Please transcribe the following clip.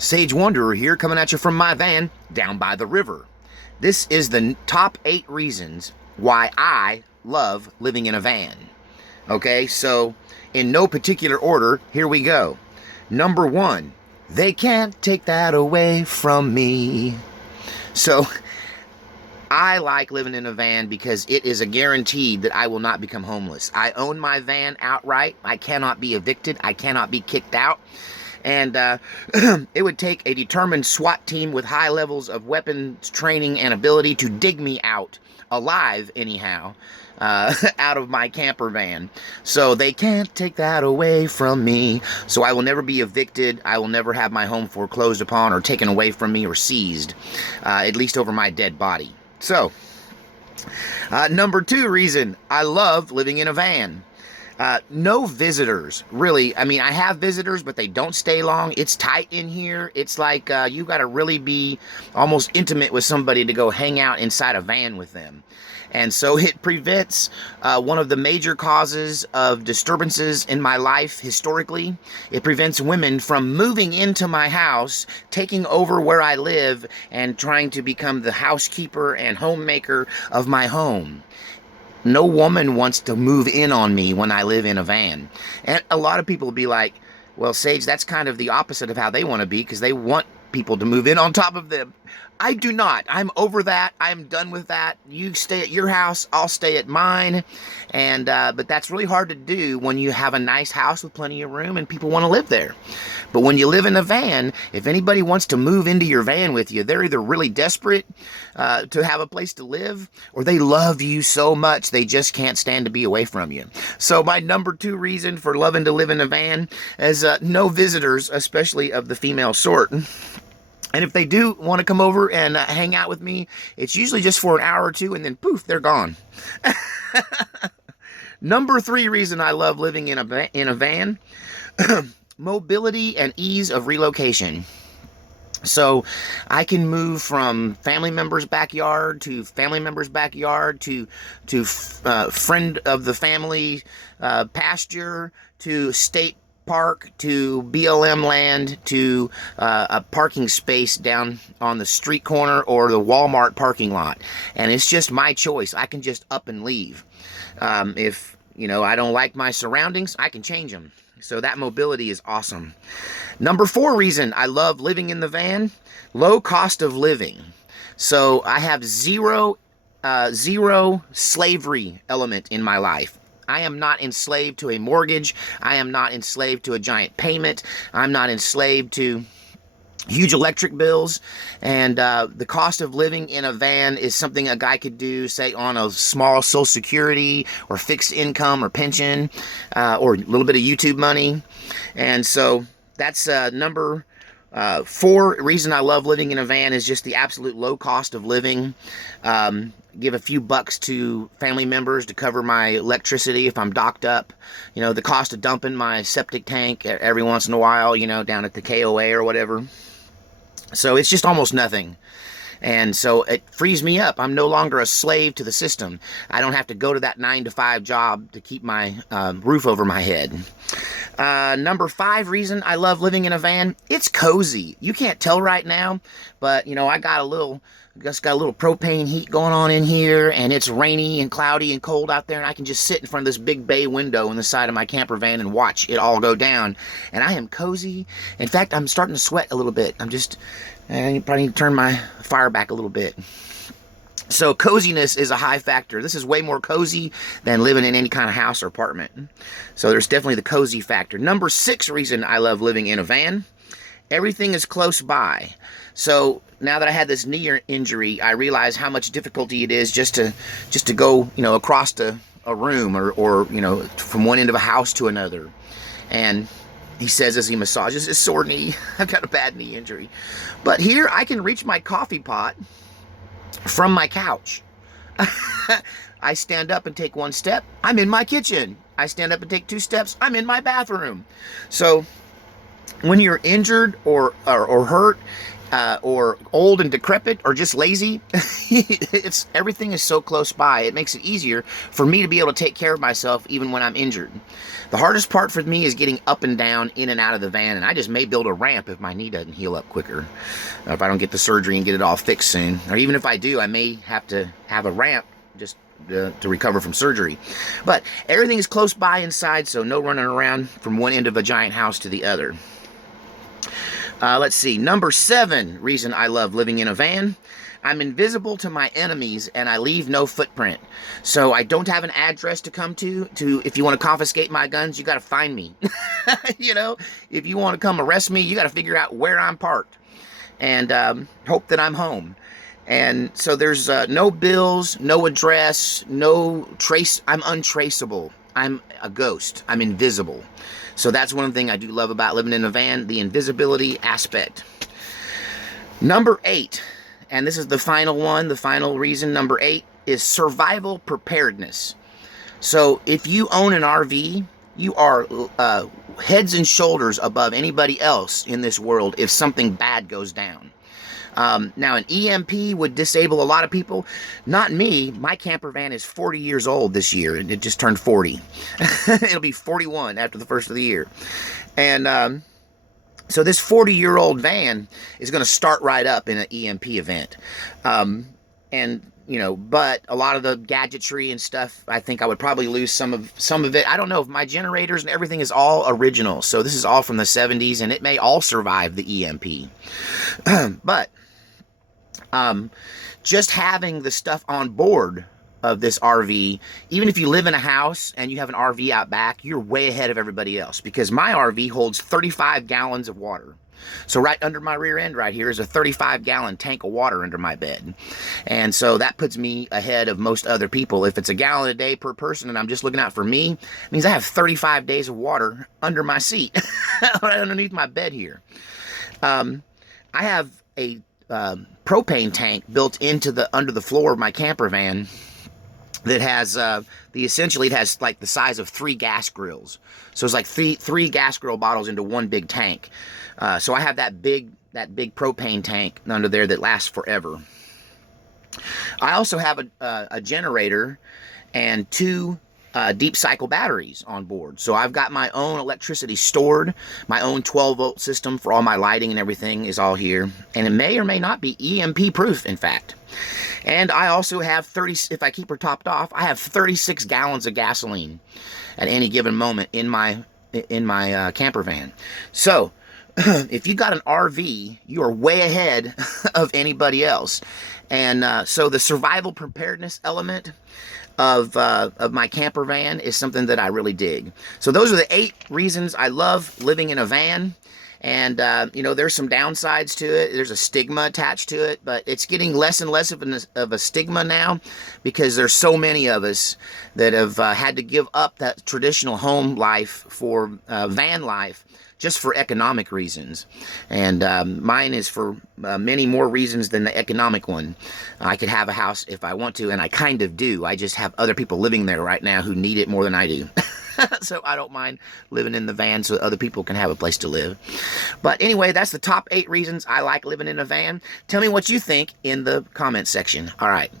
Sage Wanderer here, coming at you from my van down by the river. This is the top 8 reasons why I love living in a van. Okay, so in no particular order, here we go. Number 1, they can't take that away from me. So I like living in a van because it is a guarantee that I will not become homeless. I own my van outright. I cannot be evicted. I cannot be kicked out. And it would take a determined SWAT team with high levels of weapons training and ability to dig me out, alive anyhow, out of my camper van. So they can't take that away from me. So I will never be evicted. I will never have my home foreclosed upon or taken away from me or seized, at least over my dead body. So, number 2 reason I love living in a van. No visitors, really. I mean, I have visitors, but they don't stay long. It's tight in here. It's like you got to really be almost intimate with somebody to go hang out inside a van with them. And so it prevents one of the major causes of disturbances in my life historically. It prevents women from moving into my house, taking over where I live, and trying to become the housekeeper and homemaker of my home. No woman wants to move in on me when I live in a van. And a lot of people will be like, well, Sage, that's kind of the opposite of how they want to be, because they want people to move in on top of them. I do not. I'm over that. I'm done with that. You stay at your house, I'll stay at mine. And but that's really hard to do when you have a nice house with plenty of room and people want to live there. But when you live in a van, if anybody wants to move into your van with you, they're either really desperate to have a place to live, or they love you so much they just can't stand to be away from you. So my number 2 reason for loving to live in a van is no visitors, especially of the female sort. And if they do want to come over and hang out with me, it's usually just for an hour or two, and then poof, they're gone. Number 3 reason I love living in a van, mobility and ease of relocation. So I can move from family member's backyard to family member's backyard to friend of the family pasture to state park to BLM land to a parking space down on the street corner or the Walmart parking lot. And it's just my choice. I can just up and leave. If, I don't like my surroundings, I can change them. So that mobility is awesome. Number 4 reason I love living in the van, low cost of living. So I have zero slavery element in my life. I am not enslaved to a mortgage. I am not enslaved to a giant payment. I'm not enslaved to huge electric bills. And the cost of living in a van is something a guy could do, say, on a small Social Security or fixed income or pension or a little bit of YouTube money. And so that's number 4 reason I love living in a van is just the absolute low cost of living. Give a few bucks to family members to cover my electricity if I'm docked up. The cost of dumping my septic tank every once in a while, down at the KOA or whatever. So it's just almost nothing. And so it frees me up. I'm no longer a slave to the system. I don't have to go to that 9-to-5 job to keep my roof over my head. Number 5 reason I love living in a van, it's cozy. You can't tell right now, but I just got a little propane heat going on in here, and it's rainy and cloudy and cold out there, and I can just sit in front of this big bay window in the side of my camper van and watch it all go down. And I am cozy. In fact, I'm starting to sweat a little bit. I probably need to turn my fire back a little bit. So coziness is a high factor. This is way more cozy than living in any kind of house or apartment. So there's definitely the cozy factor. Number 6 reason I love living in a van, everything is close by. So now that I had this knee injury, I realize how much difficulty it is just to go, across a room or from one end of a house to another. And he says as he massages his sore knee, I've got a bad knee injury. But here I can reach my coffee pot from my couch. I stand up and take 1 step, I'm in my kitchen. I stand up and take 2 steps, I'm in my bathroom. So when you're injured or hurt, or old and decrepit, or just lazy, everything is so close by. It makes it easier for me to be able to take care of myself even when I'm injured. The hardest part for me is getting up and down, in and out of the van, and I just may build a ramp if my knee doesn't heal up quicker. If I don't get the surgery and get it all fixed soon. Or even if I do, I may have to have a ramp just to recover from surgery. But everything is close by inside, so no running around from one end of a giant house to the other. Let's see. Number 7 reason I love living in a van. I'm invisible to my enemies and I leave no footprint. So I don't have an address to come to if you want to confiscate my guns, you got to find me. You know, if you want to come arrest me, you got to figure out where I'm parked and hope that I'm home. And so there's no bills, no address, no trace. I'm untraceable. I'm a ghost. I'm invisible. So that's one thing I do love about living in a van, the invisibility aspect. Number 8, and this is the final one, the final reason, number 8, is survival preparedness. So if you own an RV, you are heads and shoulders above anybody else in this world if something bad goes down. Now, an EMP would disable a lot of people. Not me. My camper van is 40 years old this year, and it just turned 40. It'll be 41 after the first of the year. And so this 40-year-old van is going to start right up in an EMP event. And you know, but a lot of the gadgetry and stuff, I think I would probably lose some of it. I don't know if my generators and everything is all original. So this is all from the 70s, and it may all survive the EMP. But just having the stuff on board of this RV, even if you live in a house and you have an RV out back, you're way ahead of everybody else, because my RV holds 35 gallons of water. So right under my rear end right here is a 35-gallon tank of water under my bed. And so that puts me ahead of most other people. If it's a gallon a day per person and I'm just looking out for me, it means I have 35 days of water under my seat, right underneath my bed here. I have a propane tank built into under the floor of my camper van that has essentially it has like the size of 3 gas grills. So it's like three gas grill bottles into one big tank. So I have that big propane tank under there that lasts forever. I also have a generator and 2 deep cycle batteries on board. So I've got my own electricity stored. My own 12-volt system for all my lighting and everything is all here. And it may or may not be EMP proof, in fact. And I also have if I keep her topped off, I have 36 gallons of gasoline at any given moment in my camper van. So if you got an RV, you are way ahead of anybody else. And so the survival preparedness element of my camper van is something that I really dig. So those are the 8 reasons I love living in a van. And, you know, there's some downsides to it. There's a stigma attached to it, but it's getting less and less of a stigma now, because there's so many of us that have had to give up that traditional home life for van life just for economic reasons. And mine is for many more reasons than the economic one. I could have a house if I want to, and I kind of do. I just have other people living there right now who need it more than I do. So I don't mind living in the van so other people can have a place to live. But anyway, that's the top 8 reasons I like living in a van. Tell me what you think in the comments section. All right.